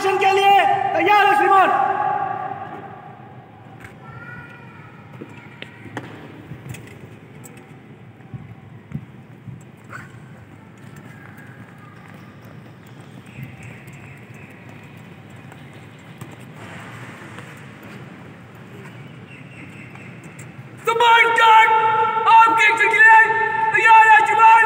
Action के लिए तैयार है श्रीमान। आपके एक्शन के लिए तैयार है श्रीमान।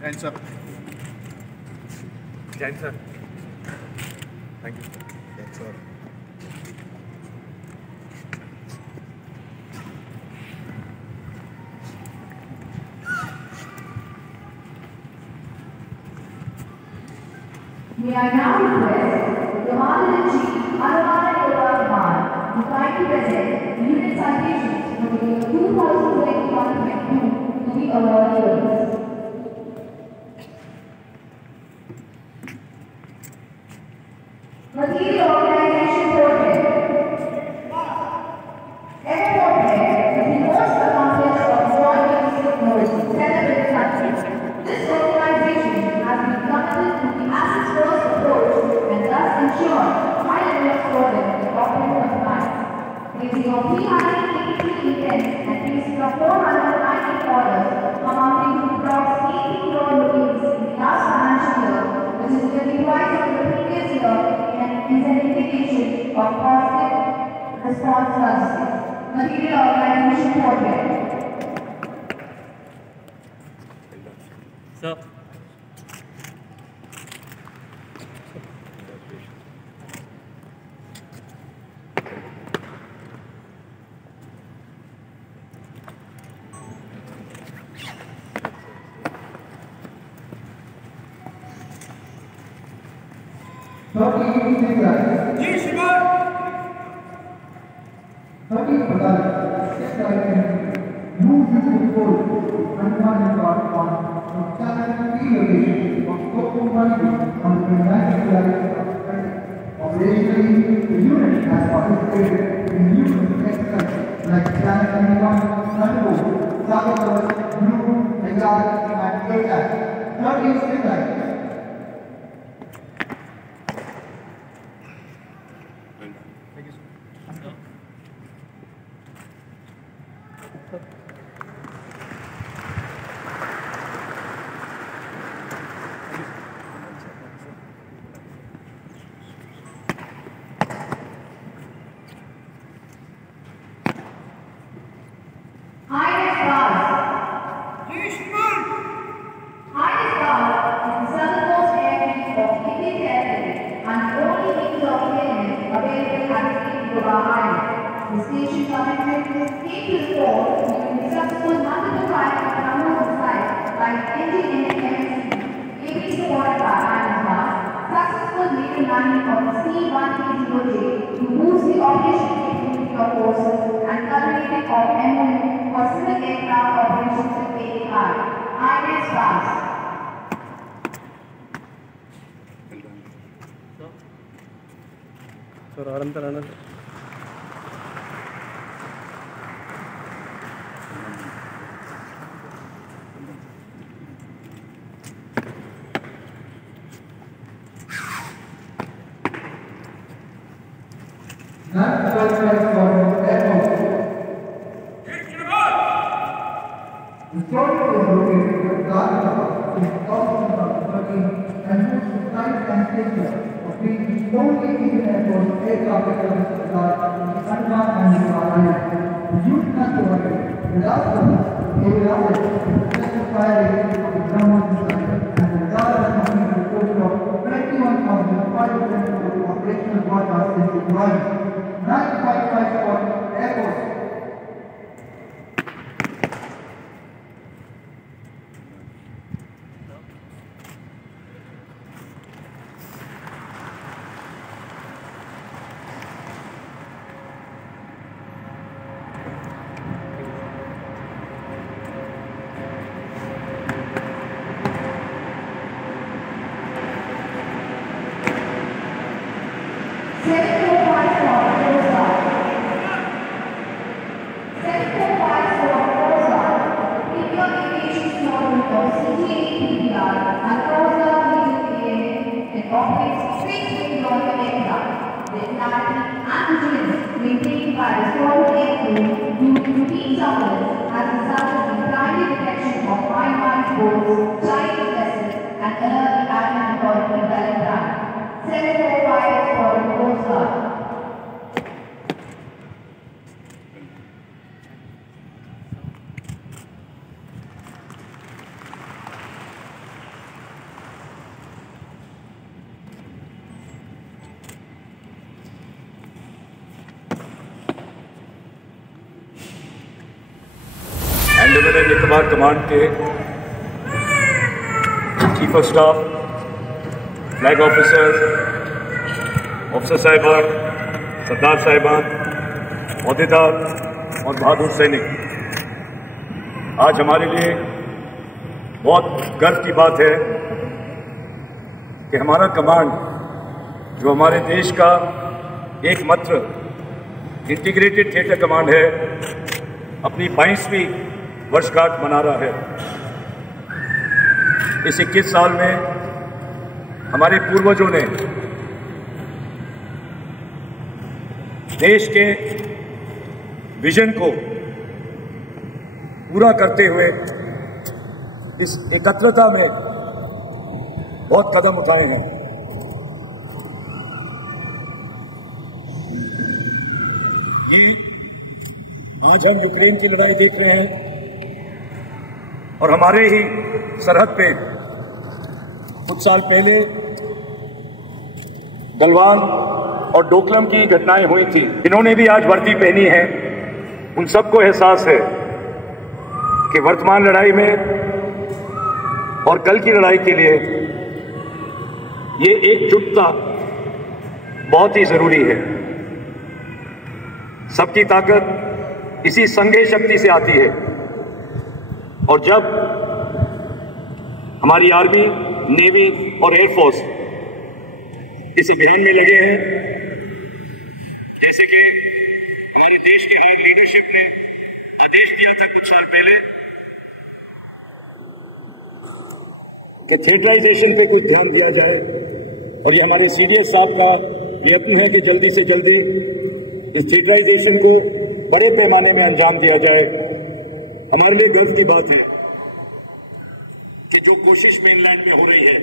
Hands up. Jain sir. Thank you. That's all. May I now request the Commander-in-Chief Anurag Khan to kindly present unit citations for the year 2021-22 to the awardees. Material Organization Project. Airport Head is the most accomplished of joint technology celebrated countries. This organization has been committed to the assets-first approach and thus ensure high level of quality and operating compliance. Raising of 383 intents and placing of 490 orders amounting to approximately 80 crore rupees in the last financial year, which is nearly twice of the previous year and is an indication of positive response services. Material Organization Project. Sir. जी श्रीमान। 30 Badal, 6 items, moved to the court, Hanuman Part 1, from challenge 3 locations of Tokyo Malibu on the 29th July of 2020. Operationally, the unit has participated in numerous exercises like Challenge 21, Thunderbolt, Saboteur, Blue, Megad, and ATAC. 30 still items. The station commitment came to the fore during the successful multiple flights of numbers of sites like NGN-MSC, ably supported by Iron Class, successful maiden landing of the C-130J to boost the operation capability of forces and culminating of MOU for civil aircraft operations with AAI. INS Class. Sir, Arantharana. Not qualified for airport. The story is located in the garden in 2013 and moves to flight and station of being the only Indian airport aircraft service in the Andaman and Nicobar Islands. The unit has provided without service, avionics, special fire rating of the ground design, and the guard has completed a total of 21,500 operational broadcasts since its arrival. 955 for airport. Maintained by the Storm Aircrew due to routine surveillance has resulted in timely detection of high-marked boats, Chinese vessels, and alert the Island Authority Valentine. 745 for the Coast Guard. Andaman and Nicobar command के chief of staff, flag officer साहिबान, सरदार साहिबान, अहदेदार और बहादुर सैनिक, आज हमारे लिए बहुत गर्व की बात है कि हमारा कमांड, जो हमारे देश का एकमात्र इंटीग्रेटेड थिएटर कमांड है, अपनी 22वीं वर्षगांठ मना रहा है। इस 21 साल में हमारे पूर्वजों ने देश के विजन को पूरा करते हुए इस एकत्रता में बहुत कदम उठाए हैं। ये आज हम यूक्रेन की लड़ाई देख रहे हैं और हमारे ही सरहद पे कुछ साल पहले गलवान और डोकलम की घटनाएं हुई थी। इन्होंने भी आज वर्दी पहनी है। उन सबको एहसास है कि वर्तमान लड़ाई में और कल की लड़ाई के लिए ये एकजुटता बहुत ही जरूरी है। सबकी ताकत इसी संघीय शक्ति से आती है, और जब हमारी आर्मी, नेवी और एयरफोर्स इस अभियान में लगे हैं, जैसे कि हमारे देश के हायर लीडरशिप ने आदेश दिया था कुछ साल पहले कि थिएटराइजेशन पे कुछ ध्यान दिया जाए, और ये हमारे सीडीएस साहब का प्रयत्न है कि जल्दी से जल्दी इस थिएटराइजेशन को बड़े पैमाने में अंजाम दिया जाए। हमारे लिए गर्व की बात है कि जो कोशिश मेनलैंड में हो रही है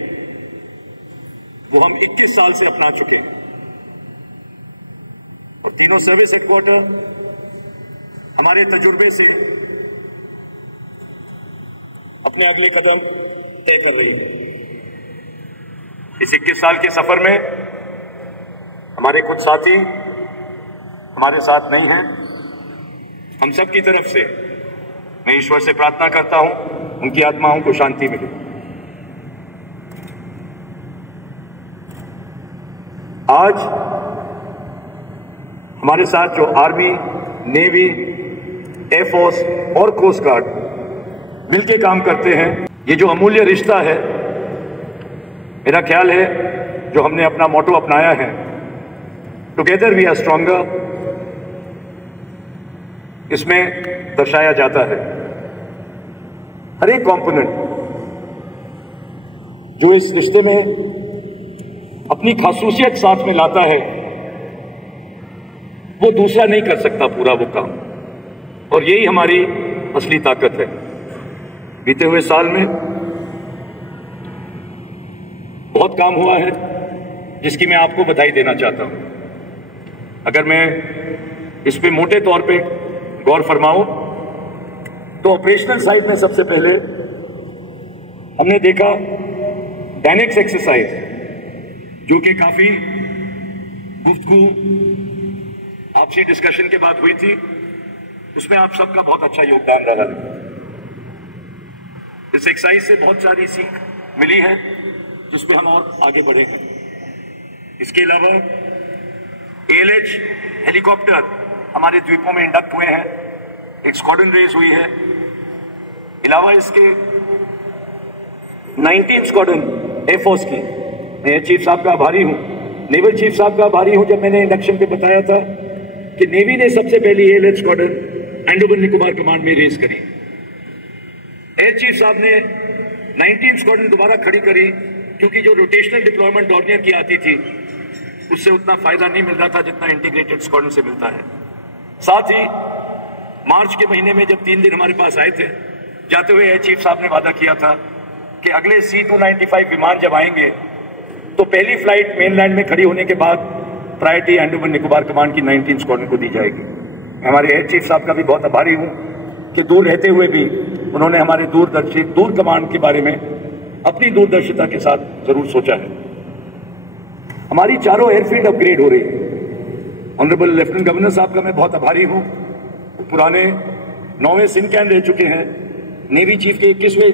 वो हम 21 साल से अपना चुके हैं, और तीनों सर्विस हेडक्वार्टर हमारे तजुर्बे से अपने अगले कदम तय कर रही है। इस 21 साल के सफर में हमारे कुछ साथी हमारे साथ नहीं हैं। हम सब की तरफ से मैं ईश्वर से प्रार्थना करता हूं उनकी आत्माओं को शांति मिले। आज हमारे साथ जो आर्मी, नेवी, एयरफोर्स और कोस्ट गार्ड मिलकर काम करते हैं, ये जो अमूल्य रिश्ता है, मेरा ख्याल है जो हमने अपना मोटो अपनाया है, टुगेदर वी आर स्ट्रॉन्गर, इसमें दर्शाया जाता है। हर एक कंपोनेंट जो इस रिश्ते में अपनी खासूसियत साथ में लाता है, वो दूसरा नहीं कर सकता पूरा वो काम, और यही हमारी असली ताकत है। बीते हुए साल में बहुत काम हुआ है जिसकी मैं आपको बधाई देना चाहता हूं। अगर मैं इस पे मोटे तौर पे गौर फरमाऊं तो ऑपरेशनल साइड में सबसे पहले हमने देखा डायनेक्स एक्सरसाइज, जो कि काफी गुफ्तगू, आपसी डिस्कशन के बाद हुई थी। उसमें आप सबका बहुत अच्छा योगदान रहा। इस एक्सरसाइज से बहुत सारी सीख मिली है जिसमें हम और आगे बढ़े हैं। इसके अलावा ALH हेलीकॉप्टर हमारे द्वीपों में इंडक्ट हुए हैं, एक स्क्वाड्रन रेस हुई है। अलावा इसके 19 स्क्वाड्रन एयरफोर्स की, मैं एयर चीफ साहब का आभारी हूं, नेवल चीफ साहब का आभारी हूं। जब मैंने इंडक्शन पे बताया था कि नेवी ने सबसे पहली ALH squadron Andaman Nicobar command में रेस करी, एयर चीफ साहब ने 19 स्क्वाड्रन दोबारा खड़ी करी, क्योंकि जो रोटेशनल डिप्लॉयमेंट डॉर्नियर की आती थी उससे उतना फायदा नहीं मिल रहा था जितना इंटीग्रेटेड स्क्वाड्रन से मिलता है। साथ ही मार्च के महीने में जब 3 दिन हमारे पास आए थे, जाते हुए एयर चीफ साहब ने वादा किया था कि अगले C-295 विमान जब आएंगे तो पहली फ्लाइट मेनलैंड में खड़ी होने के बाद प्रायोरिटी अंडमान निकोबार कमांड की 19 स्क्वाड्रन को दी जाएगी। मैं हमारे एयर चीफ साहब का भी बहुत आभारी हूं कि दूर रहते हुए भी उन्होंने हमारे दूर कमांड के बारे में अपनी दूरदर्शिता के साथ जरूर सोचा है। हमारी चारों एयरफील्ड अपग्रेड हो रही है। ऑनरेबल लेफ्टिनेंट गवर्नर साहब का मैं बहुत आभारी हूं, पुराने 9वें सिनकैन रह चुके हैं, नेवी चीफ के 21वें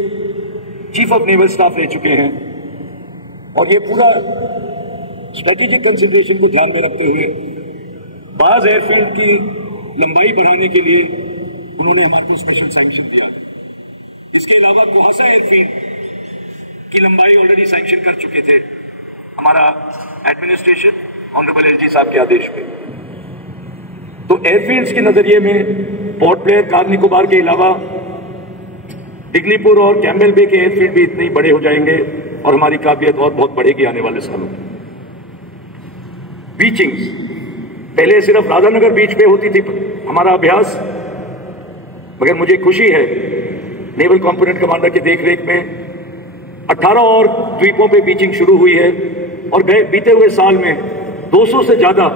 चीफ ऑफ नेवल स्टाफ रह चुके हैं, और ये पूरा स्ट्रेटेजिक कंसिडरेशन को ध्यान में रखते हुए बाज एयरफील्ड की लंबाई बढ़ाने के लिए उन्होंने हमारे को स्पेशल सैंक्शन दिया। इसके अलावा कोहासा एयरफील्ड की लंबाई ऑलरेडी सैंक्शन कर चुके थे हमारा एडमिनिस्ट्रेशन ऑनरेबल LG साहब के आदेश पे। तो एयरफील्ड्स के नजरिए में पोर्ट ब्लेयर, कार निकोबार के अलावा डिग्लीपुर और कैम्बेल बे के एयरफील्ड भी इतने बड़े हो जाएंगे, और हमारी काबिलियत और बहुत बढ़ेगी आने वाले सालों में। बीचिंग्स पहले सिर्फ राधानगर बीच पे होती थी हमारा अभ्यास, मगर मुझे खुशी है नेवल कॉम्पोनेंट कमांडर की देखरेख में 18 और द्वीपों पे बीचिंग शुरू हुई है, और बीते हुए साल में 200 से ज्यादा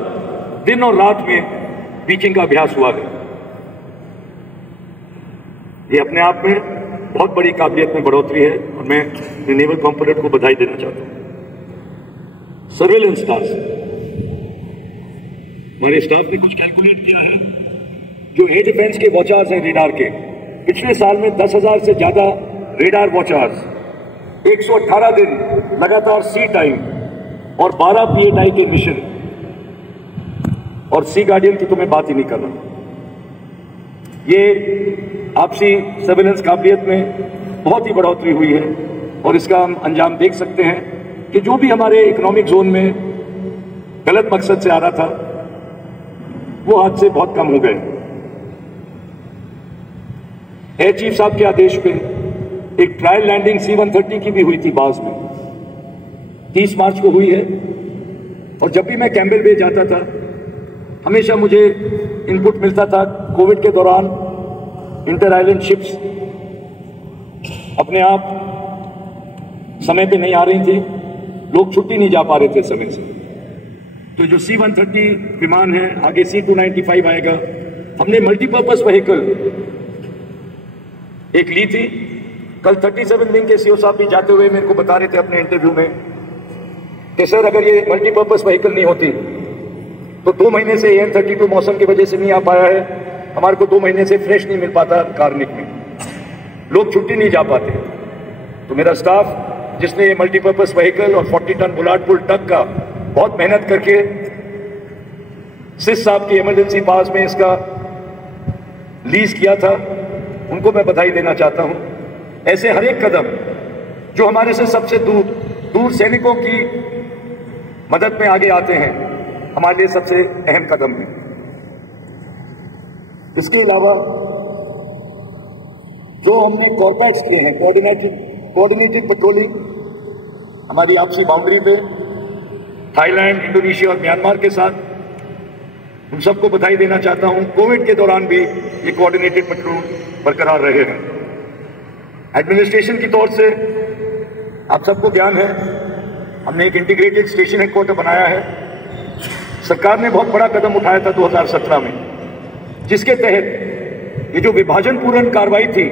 दिन और रात में बीचिंग का अभ्यास हुआ है। ये अपने आप में बहुत बड़ी काबिलियत में बढ़ोतरी है और मैं नेवल कॉम्पोनेंट को बधाई देना चाहता हूं। सर्वेलेंस टास्क, हमारे स्टाफ ने कुछ कैलकुलेट किया है। जो एयर डिफेंस के वॉचर्स हैं रेडार के, पिछले साल में 10,000 से ज्यादा रेडार वॉचर्स, 118 दिन लगातार सी टाइम और 12 PATI के मिशन, और सी गार्डियन की तो मैं बात ही नहीं कर रहा। ये आपसी सर्वेलेंस काबिलियत में बहुत ही बढ़ोतरी हुई है और इसका हम अंजाम देख सकते हैं कि जो भी हमारे इकोनॉमिक जोन में गलत मकसद से आ रहा था वो हादसे बहुत कम हो गए। एयर चीफ साहब के आदेश पे एक ट्रायल लैंडिंग C-130 की भी हुई थी बाज में, 30 मार्च को हुई है। और जब भी मैं कैम्बेल बे जाता था हमेशा मुझे इनपुट मिलता था, कोविड के दौरान इंटर आइलैंड शिप्स अपने आप समय पे नहीं आ रही थी, लोग छुट्टी नहीं जा पा रहे थे समय से। तो जो C-130 विमान है, आगे C-295 आएगा, हमने मल्टीपर्पज व्हीकल एक ली थी। कल 37 विंग के CO साहब भी जाते हुए मेरे को बता रहे थे अपने इंटरव्यू में कि सर अगर ये मल्टीपर्पज व्हीकल नहीं होती तो 2 महीने से AN-32 मौसम की वजह से नहीं आ पाया है, हमारे को 2 महीने से फ्रेश नहीं मिल पाता कार्निक में, लोग छुट्टी नहीं जा पाते। तो मेरा स्टाफ जिसने ये मल्टीपर्पज व्हीकल और 40 टन बुलाट पुल टक का बहुत मेहनत करके सिस साहब की इमरजेंसी पास में इसका लीज किया था, उनको मैं बधाई देना चाहता हूं। ऐसे हर एक कदम जो हमारे से सबसे दूर सैनिकों की मदद में आगे आते हैं, हमारे लिए सबसे अहम कदम है। इसके अलावा जो हमने कॉर्पेट्स किए हैं, कोऑर्डिनेटेड पेट्रोलिंग हमारी आपसी बाउंड्री पे थाईलैंड, इंडोनेशिया और म्यांमार के साथ, उन सबको बधाई देना चाहता हूं। कोविड के दौरान भी ये कोऑर्डिनेटेड पेट्रोल बरकरार रहे हैं। एडमिनिस्ट्रेशन की तौर से आप सबको ज्ञान है, हमने एक इंटीग्रेटेड स्टेशन हेडक्वार्टर बनाया है। सरकार ने बहुत बड़ा कदम उठाया था 2017 में, जिसके तहत ये जो विभाजन पूर्ण कार्रवाई थी,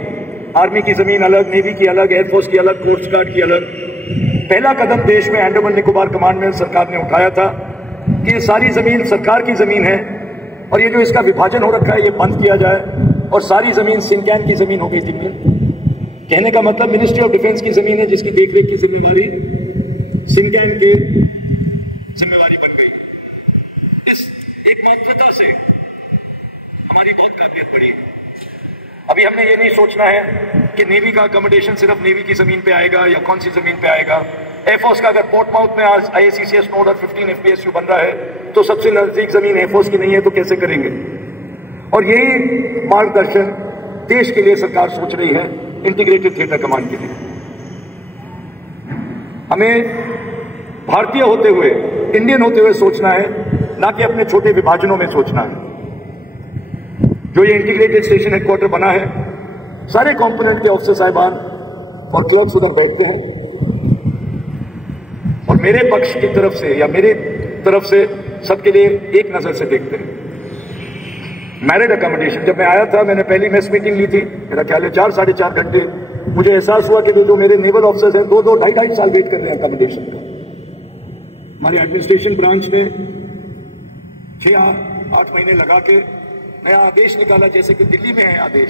आर्मी की जमीन अलग, नेवी की अलग, एयरफोर्स की अलग, कोस्ट गार्ड की अलग, पहला कदम देश में अंडमान निकोबार कमांड में सरकार ने उठाया था कि ये सारी जमीन सरकार की जमीन है और ये जो इसका विभाजन हो रखा है ये बंद किया जाए और सारी जमीन सिंकैन की जमीन हो गई थी। कहने का मतलब मिनिस्ट्री ऑफ डिफेंस की जमीन है जिसकी देखरेख की जिम्मेवारी सिंकैन की जिम्मेवारी बन गई। इस एक मौखता से हमारी बहुत काबिलियत बढ़ी है। अभी हमने ये नहीं सोचना है कि नेवी का अकोमोडेशन सिर्फ नेवी की जमीन पे आएगा या कौन सी जमीन पे आएगा। एयरफोर्स का अगर पोर्टमाउथ में आज IACCS नोड और 15 FPSU बन रहा है तो सबसे नजदीक जमीन एयरफोर्स की नहीं है तो कैसे करेंगे। और यही मार्गदर्शन देश के लिए सरकार सोच रही है इंटीग्रेटेड थिएटर कमांड के लिए। हमें भारतीय होते हुए, इंडियन होते हुए सोचना है, ना कि अपने छोटे विभाजनों में सोचना है। जो ये इंटीग्रेटेड स्टेशन हेडक्वार्टर बना है, सारे कंपोनेंट के ऑफिसर साहिबान और क्लर्क्स उधर बैठते हैं और मेरे पक्ष की तरफ से या मेरी तरफ से सबके लिए एक नजर से देखते हैं। मैरिड अकोमोडेशन, जब मैं आया था मैंने पहली मेस मीटिंग ली थी, मेरा ख्याल है 4-4.5 घंटे, मुझे एहसास हुआ कि जो मेरे नेवल ऑफिसर्स हैं 2-2, 2.5 साल वेट कर रहे हैं अकोमोडेशन का। हमारे एडमिनिस्ट्रेशन ब्रांच ने 6-8 महीने लगा के नया आदेश निकाला, जैसे कि दिल्ली में है आदेश,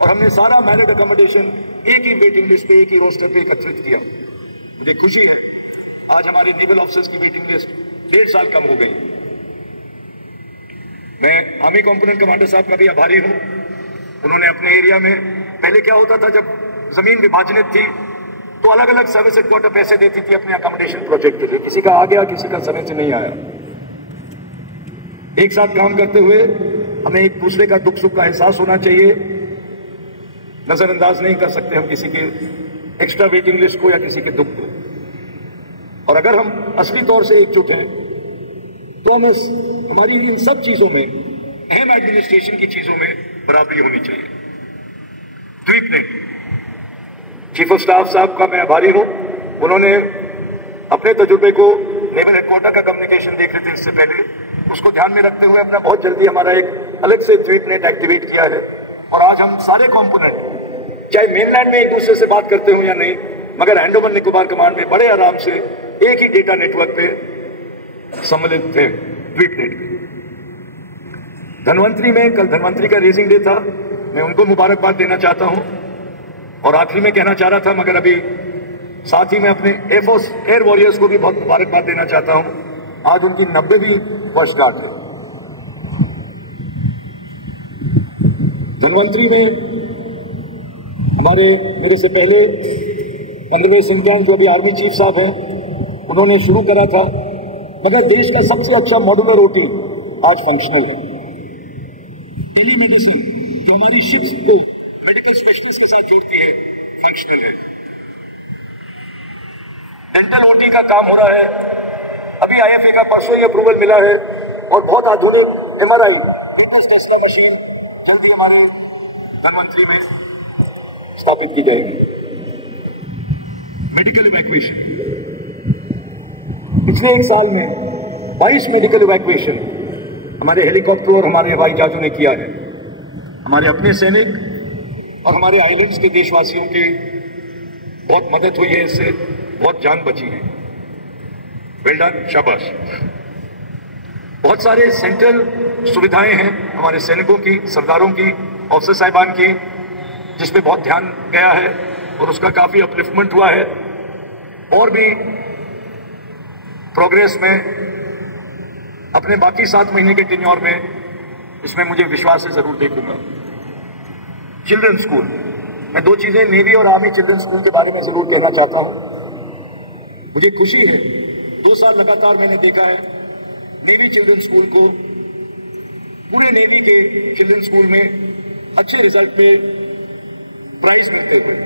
और हमने सारा मैरिड अकोमोडेशन एक ही वेटिंग लिस्ट पे, एक ही रोस्टर पे एकत्रित किया। मुझे खुशी है आज हमारे नेवल ऑफिसर्स की वेटिंग लिस्ट 1.5 साल कम हो गई। मैं आर्मी कंपोनेंट कमांडर साहब का भी आभारी हूं। उन्होंने अपने एरिया में, पहले क्या होता था जब जमीन विभाजनित थी तो अलग अलग सर्विस हेडक्वार्टर पैसे देती थी अपने अकोमोडेशन प्रोजेक्ट के लिए, किसी का आ गया किसी का समय से नहीं आया। एक साथ काम करते हुए हमें एक दूसरे का दुख सुख का एहसास होना चाहिए। नजरअंदाज नहीं कर सकते हम किसी के एक्स्ट्रा वेटिंग लिस्ट को या किसी के दुख को। और अगर हम असली तौर से एकजुट हैं तो हम हमारी इन सब चीजों में, अहम एडमिनिस्ट्रेशन की चीजों में बराबरी होनी चाहिए। द्वीप ने चीफ ऑफ स्टाफ साहब का मैं आभारी हूं। उन्होंने अपने तजुर्बे को नेवल हेडक्वार्टर का कम्युनिकेशन देख रहे थे इससे पहले, उसको ध्यान में रखते हुए अपना बहुत जल्दी हमारा एक अलग से द्वीप नेट एक्टिवेट किया है। और आज हम सारे कंपोनेंट चाहे मेनलैंड में एक दूसरे से बात करते हो या नहीं, मगर अंडमान निकोबार कमांड में बड़े आराम से एक ही डेटा नेटवर्क पे सम्मिलित थे ट्वीटनेट पे। धनवंतरी में कल धनवंतरी का रेजिंग डे था, मैं उनको मुबारकबाद देना चाहता हूं। और आखिरी में कहना चाह रहा था, मगर अभी साथ ही मैं अपने एयरफोर्स एयर वॉरियर्स को भी बहुत मुबारकबाद देना चाहता हूं। आज उनकी 90वीं वर्षगांठ है। धनवंतरी में हमारे मेरे से पहले 15वें सिंह जो अभी आर्मी चीफ साहब हैं, उन्होंने शुरू करा था, मगर देश का सबसे अच्छा मॉड्यूलर ओटी आज फंक्शनल है। टेली मेडिसिन जो हमारी शिप्स को मेडिकल स्पेशलिस्ट के साथ जोड़ती है, फंक्शनल है। डेंटल ओटी का काम हो रहा है, अभी IFA का परसों ही अप्रूवल मिला है, और बहुत आधुनिक MRI टेस्ला मशीन जल्दी हमारे धनवंतरी में स्थापित की जाएगी। मेडिकल इवैक्यूएशन, पिछले एक साल में 22 मेडिकल इवैक्यूएशन हमारे हेलीकॉप्टर और हमारे हवाई जहाजों ने किया है। हमारे अपने सैनिक और हमारे आइलैंड्स के देशवासियों की बहुत मदद हुई है, इससे बहुत जान बची है। वेल डन, शाबाश। बहुत सारे सेंट्रल सुविधाएं हैं हमारे सैनिकों की, सरदारों की, ऑफिसर साहिबान की, जिसमें बहुत ध्यान गया है और उसका काफी अपलिफ्टमेंट हुआ है। और भी प्रोग्रेस में अपने बाकी 7 महीने के टेन्योर में इसमें मुझे विश्वास है जरूर देखूंगा। चिल्ड्रन स्कूल, मैं 2 चीजें नेवी और आर्मी चिल्ड्रन स्कूल के बारे में जरूर कहना चाहता हूं। मुझे खुशी है 2 साल लगातार मैंने देखा है नेवी चिल्ड्रन स्कूल को, पूरे नेवी के चिल्ड्रन स्कूल में अच्छे रिजल्ट पे प्राइज मिलते हुए।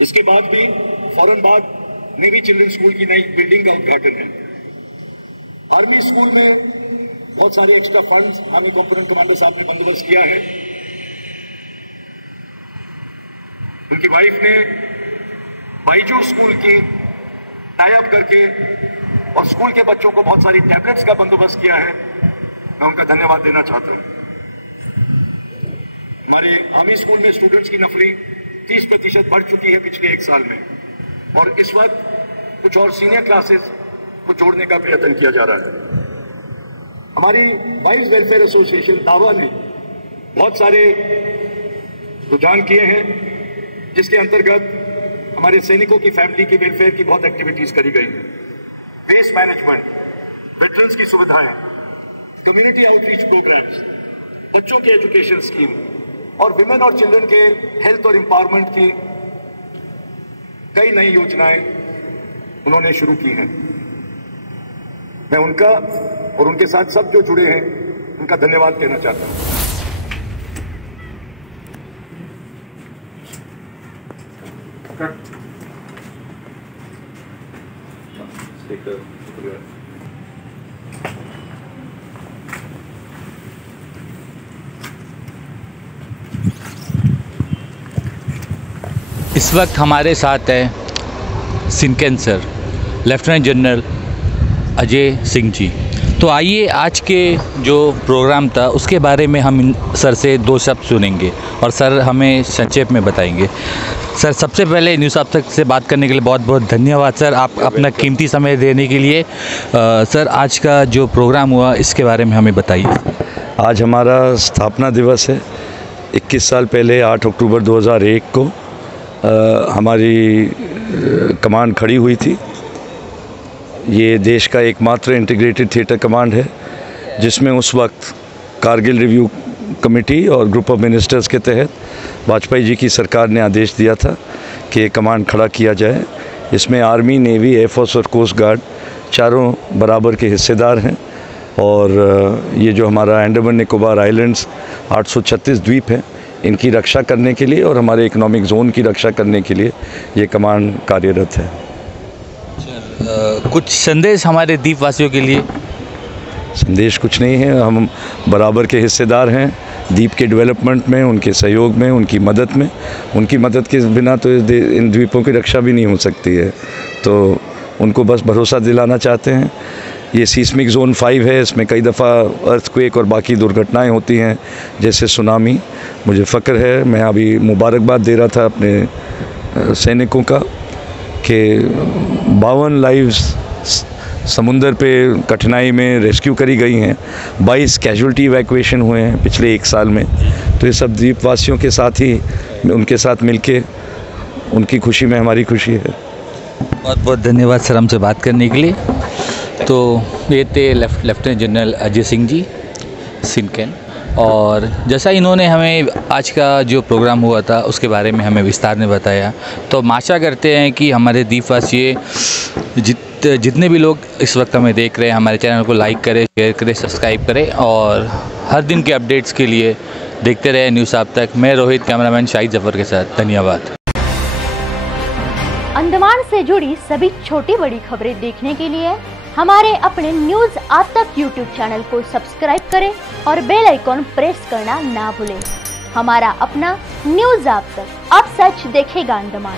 इसके बाद भी फौरन बाद नेवी चिल्ड्रन स्कूल की नई बिल्डिंग का उद्घाटन है। आर्मी स्कूल में बहुत सारे extra funds army component commander साहब ने बंदोबस्त किया है। उनकी वाइफ ने बाइजू स्कूल की टाई अप करके और स्कूल के बच्चों को बहुत सारी टैबलेट्स का बंदोबस्त किया है, मैं उनका धन्यवाद देना चाहता हूं। हमारे आर्मी स्कूल में स्टूडेंट्स की नफरी 30% बढ़ चुकी है पिछले 1 साल में, और इस वक्त कुछ और सीनियर क्लासेस को जोड़ने का प्रयत्न किया जा रहा है। हमारी वाइल्ड वेलफेयर एसोसिएशन दावा ने बहुत सारे रुझान किए हैं, जिसके अंतर्गत हमारे सैनिकों की फैमिली की वेलफेयर की बहुत एक्टिविटीज करी गई हैं। वेस्ट मैनेजमेंट, वेटरन्स की सुविधाएं, कम्युनिटी आउटरीच प्रोग्राम्स, बच्चों के एजुकेशन स्कीम और विमेन और चिल्ड्रन के हेल्थ और एम्पावरमेंट की कई नई योजनाएं उन्होंने शुरू की हैं। मैं उनका और उनके साथ सब जो जुड़े हैं उनका धन्यवाद कहना चाहता हूं। इस वक्त हमारे साथ है सिंकेन sir, lieutenant general Ajay Singh ji. तो आइए आज के जो प्रोग्राम था उसके बारे में हम सर से 2 शब्द सुनेंगे और सर हमें संक्षेप में बताएंगे। सर, सबसे पहले न्यूज़ आप तक से बात करने के लिए बहुत बहुत धन्यवाद सर, आप अपना कीमती समय देने के लिए। सर, आज का जो प्रोग्राम हुआ इसके बारे में हमें बताइए। आज हमारा स्थापना दिवस है। 21 साल पहले 8 अक्टूबर 2001 को हमारी कमांड खड़ी हुई थी। ये देश का एकमात्र इंटीग्रेटेड थिएटर कमांड है, जिसमें उस वक्त कारगिल रिव्यू कमेटी और ग्रुप ऑफ मिनिस्टर्स के तहत वाजपेयी जी की सरकार ने आदेश दिया था कि ये कमांड खड़ा किया जाए। इसमें आर्मी, नेवी, एयरफोर्स और कोस्ट गार्ड चारों बराबर के हिस्सेदार हैं। और ये जो हमारा अंडमान निकोबार आइलैंड्स 836 द्वीप हैं, इनकी रक्षा करने के लिए और हमारे इकोनॉमिक जोन की रक्षा करने के लिए ये कमांड कार्यरत है। कुछ संदेश हमारे द्वीपवासियों के लिए? संदेश कुछ नहीं है, हम बराबर के हिस्सेदार हैं द्वीप के डेवलपमेंट में, उनके सहयोग में, उनकी मदद में। उनकी मदद के बिना तो इन द्वीपों की रक्षा भी नहीं हो सकती है। तो उनको बस भरोसा दिलाना चाहते हैं ये सीस्मिक ज़ोन 5 है, इसमें कई दफ़ा अर्थक्वेक और बाकी दुर्घटनाएं होती हैं जैसे सुनामी। मुझे फ़ख्र है, मैं अभी मुबारकबाद दे रहा था अपने सैनिकों का कि 52 लाइव्स समुंदर पे कठिनाई में रेस्क्यू करी गई हैं, 22 कैजुअल्टी इवैक्यूएशन हुए हैं पिछले 1 साल में। तो ये सब द्वीपवासियों के साथ ही उनके साथ मिलके उनकी खुशी में हमारी खुशी है। बहुत बहुत धन्यवाद सर हमसे बात करने के लिए। तो ये थे लेफ्टिनेंट जनरल अजय सिंह जी सिनकेन, और जैसा इन्होंने हमें आज का जो प्रोग्राम हुआ था उसके बारे में हमें विस्तार में बताया। तो हम आशा करते हैं कि हमारे द्वीपवासी जितने भी लोग इस वक्त हमें देख रहे हैं, हमारे चैनल को लाइक करें, शेयर करें, सब्सक्राइब करें, और हर दिन के अपडेट्स के लिए देखते रहे न्यूज़ आप तक। मैं रोहित, कैमरामैन शाहिद जफर के साथ। धन्यवाद। अंडमान से जुड़ी सभी छोटी बड़ी खबरें देखने के लिए हमारे अपने न्यूज़ आज तक यूट्यूब चैनल को सब्सक्राइब करें और बेल आइकॉन प्रेस करना ना भूलें। हमारा अपना न्यूज़ आज तक, अब सच देखेगा अंडमान।